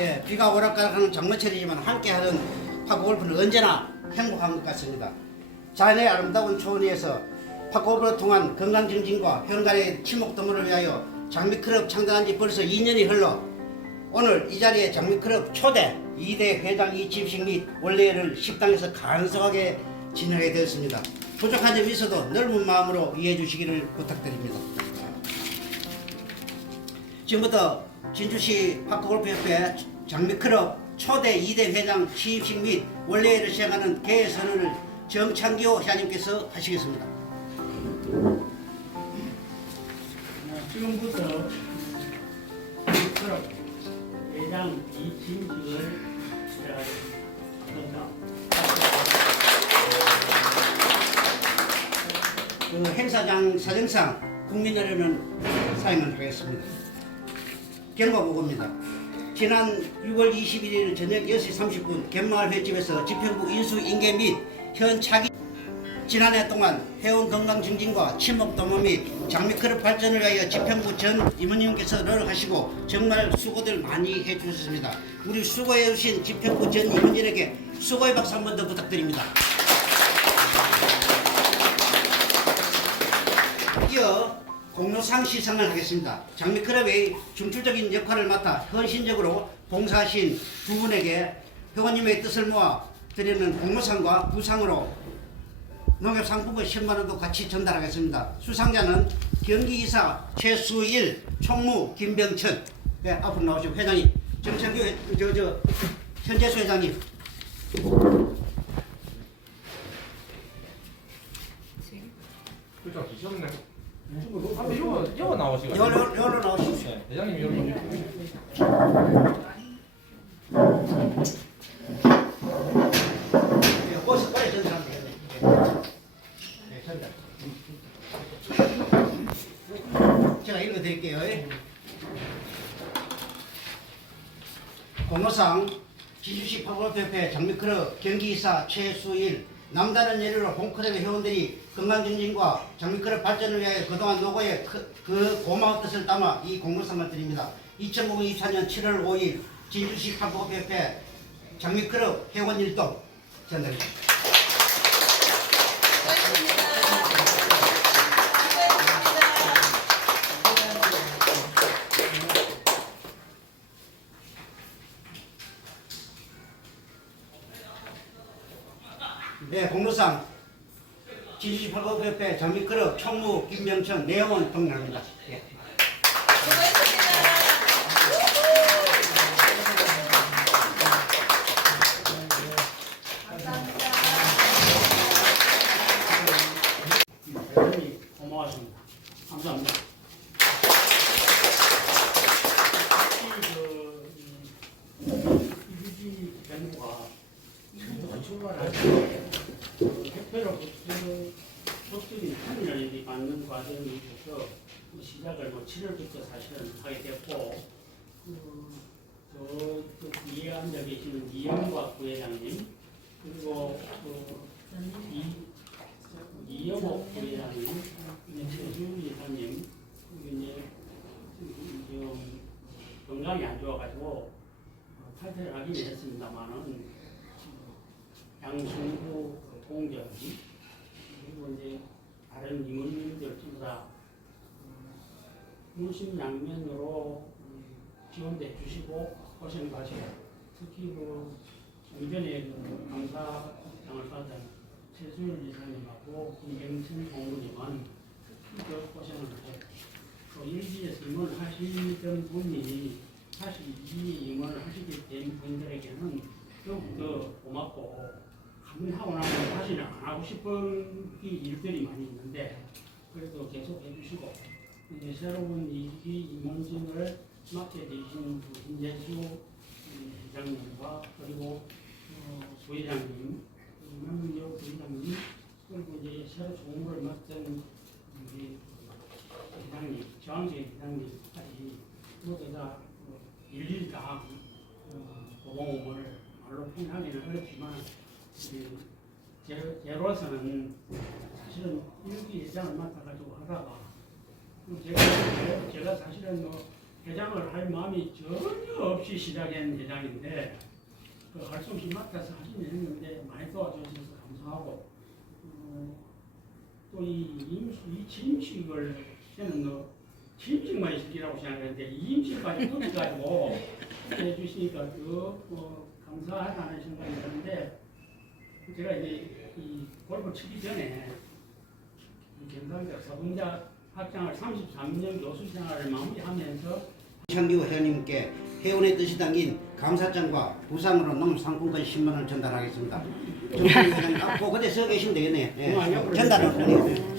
예, 비가 오락가락하는 장마철이지만 함께하는 파크골프는 언제나 행복한 것 같습니다. 자연의 아름다운 초원에서 파크골프를 통한 건강 증진과 현관의 친목 도모를 위하여 장미클럽 창단한 지 벌써 2년이 흘러 오늘 이 자리에 장미클럽 초대 2대 회장 이집식 및 원래를 식당에서 간소하게 진행하게 되었습니다. 부족한 점이 있어도 넓은 마음으로 이해해 주시기를 부탁드립니다. 지금부터 진주시 파크골프협회 장미클럽 초대 2대 회장 취임식 및 원래를 시행하는 개회 선언을 정창기호 회장님께서 하시겠습니다. 어, 지금부터 그럼 회장 이진식을 시작하겠습니다. 그 행사장 사정상 국민 여러는 사행을 하겠습니다. 경과 보고입니다. 지난 6월 21일 저녁 6시 30분 갯마을 횟집에서 집행부 인수 인계 및 현 차기 지난해 동안 회원 건강 증진과 친목 도모 및 장미 크럽 발전을 위하여 집행부 전 임원님께서 노력하시고 정말 수고들 많이 해주셨습니다. 우리 수고해 주신 집행부 전 임원진에게 수고의 박수 한 번 더 부탁드립니다. 이어 공로상 시상을 하겠습니다. 장미클럽의 중추적인 역할을 맡아 헌신적으로 봉사하신 두 분에게 회원님의 뜻을 모아 드리는 공로상과 부상으로 농협상품권 10만 원도 같이 전달하겠습니다. 수상자는 경기이사 최수일, 총무 김병천. 네, 앞으로 나오시고 회장님, 정창규 회- 저, 저, 현재수 회장님. 그렇죠 기셨네. 한번 이거 나오시고. 여로, 여로 나오십시오. 네, 대장님 이거 네, 어서 빨리 전달하면 되겠네. 네, 전달. 제가 읽어드릴게요. 공로상 지주시 파골협회 장미클럽 경기이사 최수일 남다른 예류로 본클럽의 회원들이 건강증진과 장미클럽 발전을 위하여 그동안 노고에 그, 그 고마운 뜻을 담아 이 공로상을 드립니다. 2024년 7월 5일 진주시 파골협회 장미클럽 회원 일동 전달입니다. 네, 공로상 팔곡협회 장미클럽 총무 김명천 내용은 동일합니다. 예. 고마웠습니다. 감사합니다할 때 협회로부터 법적인 판례를 받는 과정이 있어서 그 시작을 뭐 7월부터 사실은 하게 됐고 그, 저, 그 뒤에 앉아 계시는 이영박 부회장님 그리고 그 이, 이영옥 부회장님, 최준 이사님, 그리고 이제 좀 건강이 안 좋아가지고 어, 탈퇴를 하긴 했습니다만은 양승구 공정 그리고 이제 다른 임원님들 전부 다 물심양면으로 음, 지원해 주시고 고생 하시고 특히 그 이전에 그 감사장을 받은 최수일 이사님하고 김경진 총무님은 특히 그 고생을 하셨고 또 일지에서 임원을 하시던 분이 사실 이 임원을 하시게 된 분들에게는 더욱더 고맙고 하고 나면 다시는 안 하고 싶은 이 일들이 많이 있는데 그래도 계속 해주시고 이제 새로운 이기 임원진을 맡게 되신 그 김재수 회장님과 그리고 어, 부회장님 남은여 부회장님 그리고 이제 새로 총무를 맡은 우리 회장님 저항재 회장님까지 모두 다 어, 일일이 다 어, 고마움을 말로 표현하기는 어렵지만 이 제- 제로서는 사실은 일기 예장을 맡아가지고 하다가 그 제가 제가 사실은 뭐 회장을 할 마음이 전혀 없이 시작한 회장인데 그 없이 맡아서 하긴 했는데 많이 도와주셔서 감사하고 어, 또이 이 취임식을 저는 뭐 취임식만 있기라고 생각했는데 이 임식까지 꾸며가지고 해주시니까 더 어, 감사하다는 생각이 드는데 제가 이제 이 골프 치기 전에 경상대 서분자 학장을 33년 교수 생활을 마무리하면서 창규 회원님께 회원의 뜻이 담긴 감사장과 부상으로 농 상품권 10만 원을 전달하겠습니다. 정찬규 회장님 앞으로 그대 서 계시면 되겠네요. 예. 어, 아니요. 전달을 드리겠습니다.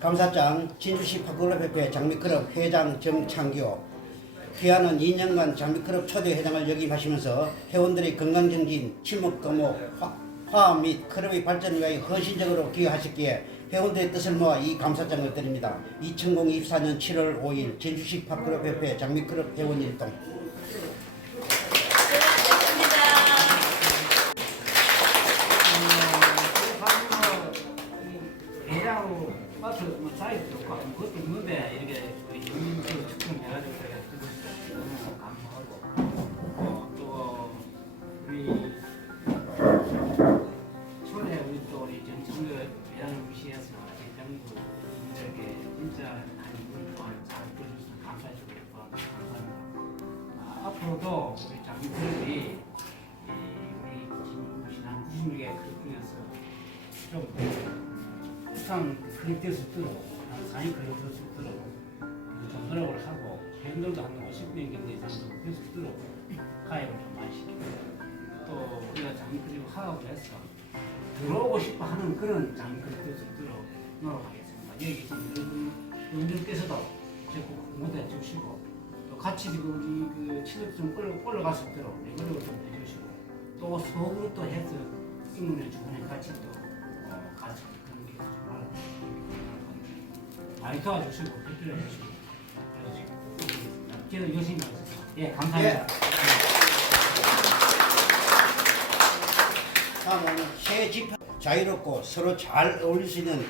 감사장 진주시 파크클럽협회 장미클럽 회장 정창규 귀하는 2년간 장미클럽 초대 회장을 역임하시면서 회원들의 건강정진, 친목도모, 화- 화합 및 클럽의 발전을 위하여 헌신적으로 기여하셨기에 회원들의 뜻을 모아 이 감사장을 드립니다. 2024년 7월 5일 진주시 파크클럽협회 장미클럽 회원 일동 우선 그립될 수 있도록 상위 그립될 수 있도록 좀 노력을 하고 팬들도 한 50명 정도 이상 될수 있도록 가입을 좀 많이 시키고. 또 우리가 장미 그리고 하라고 해서 들어오고 싶어 하는 그런 장미 그립 될 수 있도록 노력하겠습니다. 여기 계신 여러분 여러분들께서도 적극 응원해 주시고 또 같이 지금 그 체력 좀 올라, 올라갈 수 있도록 노력을 좀 해주시고 또 속으로 또 해서 인문의 주변에 같이 또 많이 도와주시고 댓글 해주시고 저도 열심히 하겠습니다. 예, 감사합니다. 다음은 새 집회 자유롭고 서로 잘 어울릴 수 있는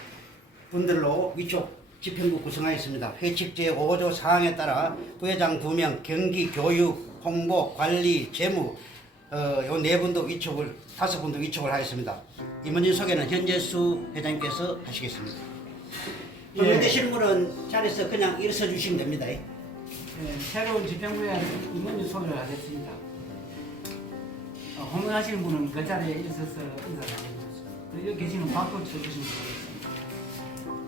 분들로 위촉 집행부 구성하였습니다. 회칙 제5조 사항에 따라 부회장 2명, 경기, 교육, 홍보, 관리, 재무 어, 요네 분도 위촉을 다섯 분도 위촉을 하였습니다. 임원진 소개는 현재수 회장님께서 하시겠습니다. 예. 예. 되시는 분은 자리에서 그냥 일서 주시면 됩니다. 예, 새로운 집행부에 임원님 소개를 하겠습니다. 어, 호명하시는 분은 그 자리에 있어서 인사를 하겠습니다. 여기 계시는 박수 쳐주시면 되겠습니다.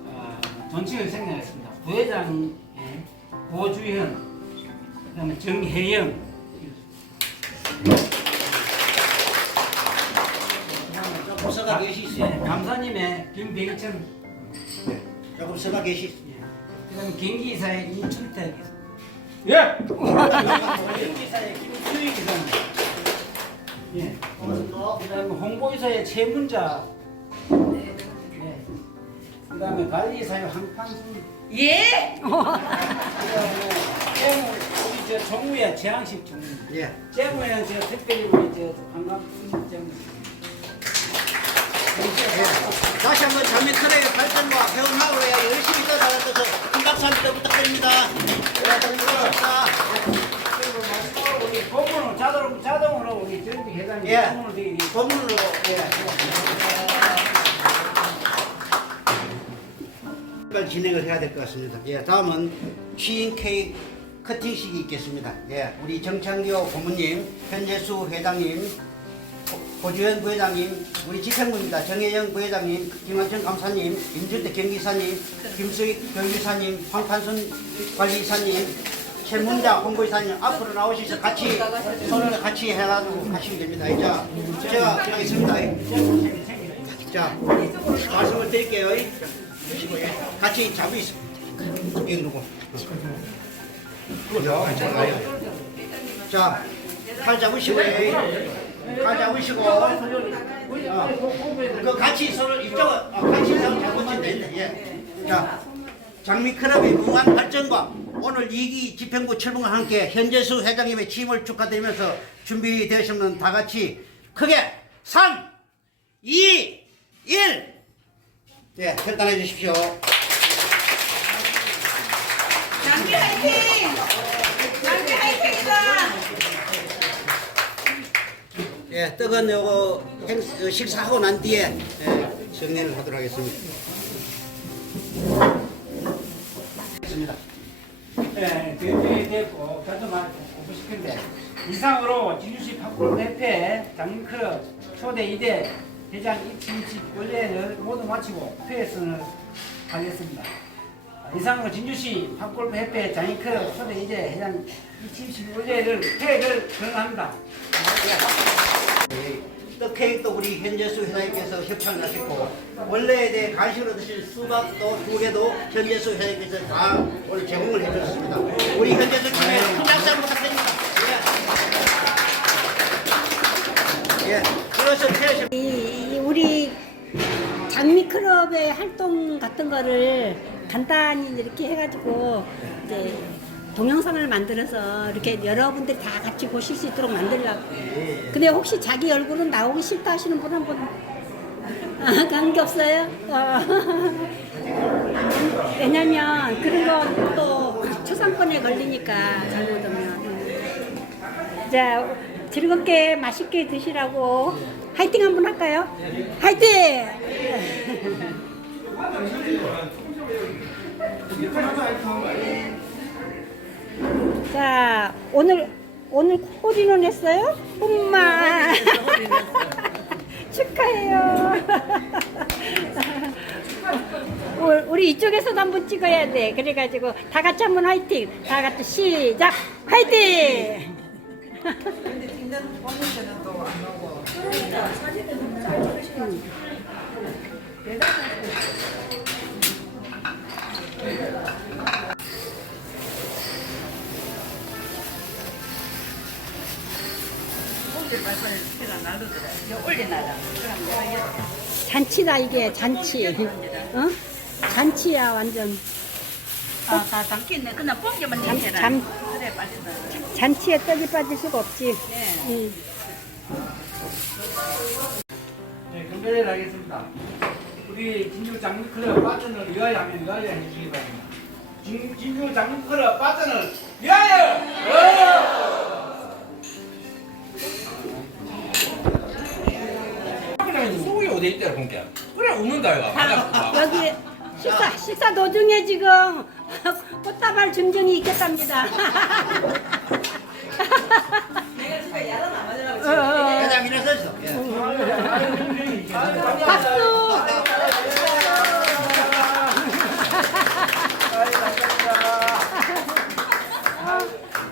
어, 존칭을 생략했습니다. 부회장의 고주현, 그 다음에 정혜영, 서가 계시죠. 예, 감사님의 김병천, 조금 서가 계시. 예, 그 다음에 경기이사의 임춘택, 예. 경기이사의 김수희 기사님, 예, 그 다음에 홍보이사의 최문자, 예, 그 다음에 관리이사의 황판순, 예? 그 우리 저 정무의 재앙식 정무, 예. 재무에는 저 특별히 우리 저 황감순 재무. 예. 다시 한번 장미클의 발전과 위해 열심히 큰 박수 한번 부탁드립니다. 고맙습니다. 자동으로 우리 전직 회장님 진행을 해야 될 것 같습니다. 예, 다음은 시인 케이크 커팅식이 있겠습니다. 예, 우리 정창교 고문님, 현재수 회장님, 고- 고주현 부회장님, 우리 집행부입니다. 정혜영 부회장님, 김환천 감사님, 임준태 경기사님, 김수익 교육이사님, 황판순 관리이사님, 최문자 홍보이사님 앞으로 나오셔서 같이 손을 같이 해가지고 가시면 됩니다. 이제 제가 하겠습니다. 자, 말씀을 드릴게요. 같이 있습니다. 여기 누구? 자, 팔 잡으시고, 팔 잡으시고, 어, 그 같이 손을 이쪽을 아, 같이 손을 잡으시면 됩니다. 예. 자, 장미클럽의 무한 발전과 오늘 2기 집행부 철봉과 함께 현재수 회장님의 취임을 축하드리면서 준비되시면 다 같이 크게 3, 2, 1. 네, 결단해 주십시오. 장기 화이팅! 장기 화이팅이다! 예, 떡은 요거 행, 어, 식사하고 난 뒤에 예, 정리를 하도록 하겠습니다. 됐습니다. 네, 대표에 됐고 결정만 보고 싶은데 이상으로 진주시 팝골 대회 장민클럽 초대 2대 대장 입팀식 원래를 모두 마치고 퇴선을 하겠습니다. 이상으로 진주시 팝골프 협회 장인클럽 초대 2대 회장 입팀식 원래를 퇴를 결정합니다. 이 떡 케이크 도 우리 현재수 회장님께서 협찬을 하셨고 원래에 대해 간식으로 드실 수박도 두 개도 현재수 회장님께서 다 오늘 제공을 해주셨습니다. 우리 현재수 팀에 큰 박수 한번 부탁드립니다. 예, 예, 그래서 최 이, 이 우리 장미 클럽의 활동 같은 거를 간단히 이렇게 해가지고 이제 동영상을 만들어서 이렇게 여러분들이 다 같이 보실 수 있도록 만들려고. 근데 혹시 자기 얼굴은 나오기 싫다 하시는 분한 분? 아, 관계 없어요? 어. 왜냐면 그런 건또 초상권에 걸리니까 잘못하면. 음. 자, 즐겁게 맛있게 드시라고 화이팅 한번 할까요? 화이팅! 자, 오늘 오늘 홀인원 했어요? 엄마 축하해요. 우- 우리 이쪽에서도 한번 찍어야 돼. 그래가지고 다 같이 한번 화이팅. 다 같이 시작. 화이팅! 잔치다 이게 잔치. 어? 잔치야 완전. 아, 다 담겠네. 그냥 뽕게만 잠. 잠, 그래, 빨리. 잔치에 떡이 빠질 수가 없지. 네. 응. 네, 경배를 하겠습니다. 우리 진주 장미클럽 빠전을 위하여 하면 위하여 해주시기 바랍니다. 진, 진주 장미클럽 빠전을 위하여! 어 디 있대 본게 그래 웃는다 이거 맞아 여기 식사 식사 도중에 지금 꽃다발 증정이 있겠답니다. 어, 어. 예. 박수.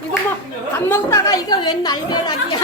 이거 뭐 밥 먹다가 이거 웬 날벼락이야.